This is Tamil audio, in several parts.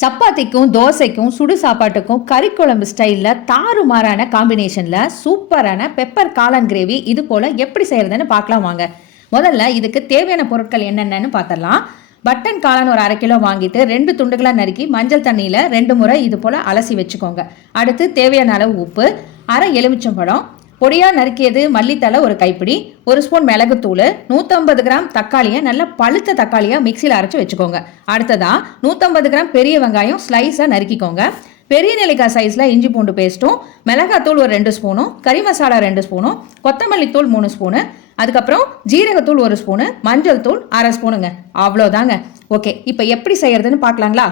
சப்பாத்திக்கும் தோசைக்கும் சுடு சாப்பாட்டுக்கும் கறி குழம்பு ஸ்டைலில் தாறுமாறான காம்பினேஷனில் சூப்பரான பெப்பர் காளான் கிரேவி இது போல் எப்படி செய்கிறதுன்னு பார்க்கலாம் வாங்க. முதல்ல இதுக்கு தேவையான பொருட்கள் என்னென்னு பார்த்தரலாம். பட்டன் காளான் ஒரு 1/2 கிலோ வாங்கிட்டு 2 துண்டுகளாக நறுக்கி மஞ்சள் தண்ணியில் 2 முறை இது போல் அலசி வச்சுக்கோங்க. அடுத்து தேவையான அளவு உப்பு, 1/2 எலுமிச்சம்பழம், பொடியாக நறுக்கியது மல்லித்தலை ஒரு கைப்பிடி, 1 ஸ்பூன் மிளகுத்தூள், 150 கிராம் தக்காளியை நல்லா பழுத்த தக்காளியாக மிக்சியில் அரைச்சி வச்சுக்கோங்க. அடுத்ததாக 150 கிராம் பெரிய வெங்காயம் ஸ்லைஸாக நறுக்கிக்கோங்க. பெரிய நெல்லிக்காய் சைஸில் இஞ்சி பூண்டு பேஸ்ட்டும், மிளகாத்தூள் ஒரு 2 ஸ்பூனும், கறி மசாலா 2 ஸ்பூனும், கொத்தமல்லி தூள் 3 ஸ்பூனு, அதுக்கப்புறம் ஜீரகத்தூள் 1 ஸ்பூனு, மஞ்சள் தூள் 1/2 ஸ்பூனுங்க. அவ்வளோதாங்க. ஓகே, இப்போ எப்படி செய்யறதுன்னு பார்க்கலாங்களா?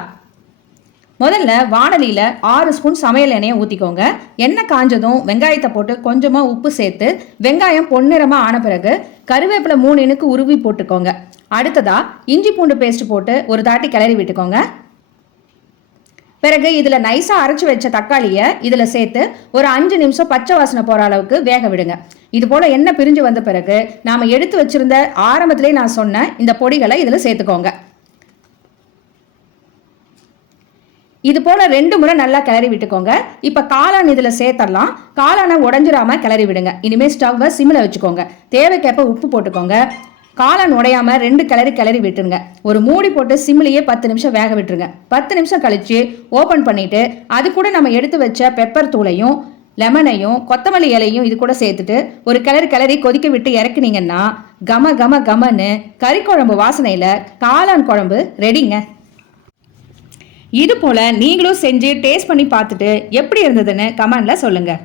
முதல்ல வாணலியில் 6 ஸ்பூன் சமையல் எண்ணெயை ஊற்றிக்கோங்க. எண்ணெய் காஞ்சதும் வெங்காயத்தை போட்டு கொஞ்சமாக உப்பு சேர்த்து வெங்காயம் பொன்னிறமாக ஆன பிறகு கருவேப்பிலை 3 இனுக்கு உருவி போட்டுக்கோங்க. அடுத்ததாக இஞ்சி பூண்டு பேஸ்ட் போட்டு ஒரு தாட்டி கிளறி விட்டுக்கோங்க. பிறகு இதில் நைஸாக அரைச்சி வச்ச தக்காளியை இதில் சேர்த்து ஒரு 5 நிமிஷம் பச்சை வாசனை போகிற அளவுக்கு வேக விடுங்க. இது போல் எண்ணெய் பிரிஞ்சு வந்த பிறகு நாம் எடுத்து வச்சிருந்த ஆரம்பத்திலே நான் சொன்ன இந்த பொடிகளை இதில் சேர்த்துக்கோங்க. இது போல 2 முறை நல்லா கிளறி விட்டுக்கோங்க. இப்போ காளான் இதில் சேர்த்தரலாம். காளானை உடஞ்சிராம கிளறி விடுங்க. இனிமேல் ஸ்டவ்வை சிம்மில் வச்சுக்கோங்க. தேவைக்கேற்ப உப்பு போட்டுக்கோங்க. காளான் உடையாம 2 கிளறி விட்டுருங்க. ஒரு மூடி போட்டு சிம்மிலேயே 10 நிமிஷம் வேக விட்டுருங்க. 10 நிமிஷம் கழிச்சு ஓப்பன் பண்ணிட்டு அது கூட நம்ம எடுத்து வச்ச பெப்பர் தூளையும் லெமனையும் கொத்தமல்லி இலையும் இது கூட சேர்த்துட்டு ஒரு கிளறி கொதிக்க விட்டு இறக்குனீங்கன்னா கம கம கமன்னு கறி குழம்பு வாசனையில் காளான் குழம்பு ரெடிங்க. இது போல் நீங்களும் செஞ்சு டேஸ்ட் பண்ணி பார்த்துட்டு எப்படி இருந்ததுன்னு கமெண்ட்ல சொல்லுங்கள்.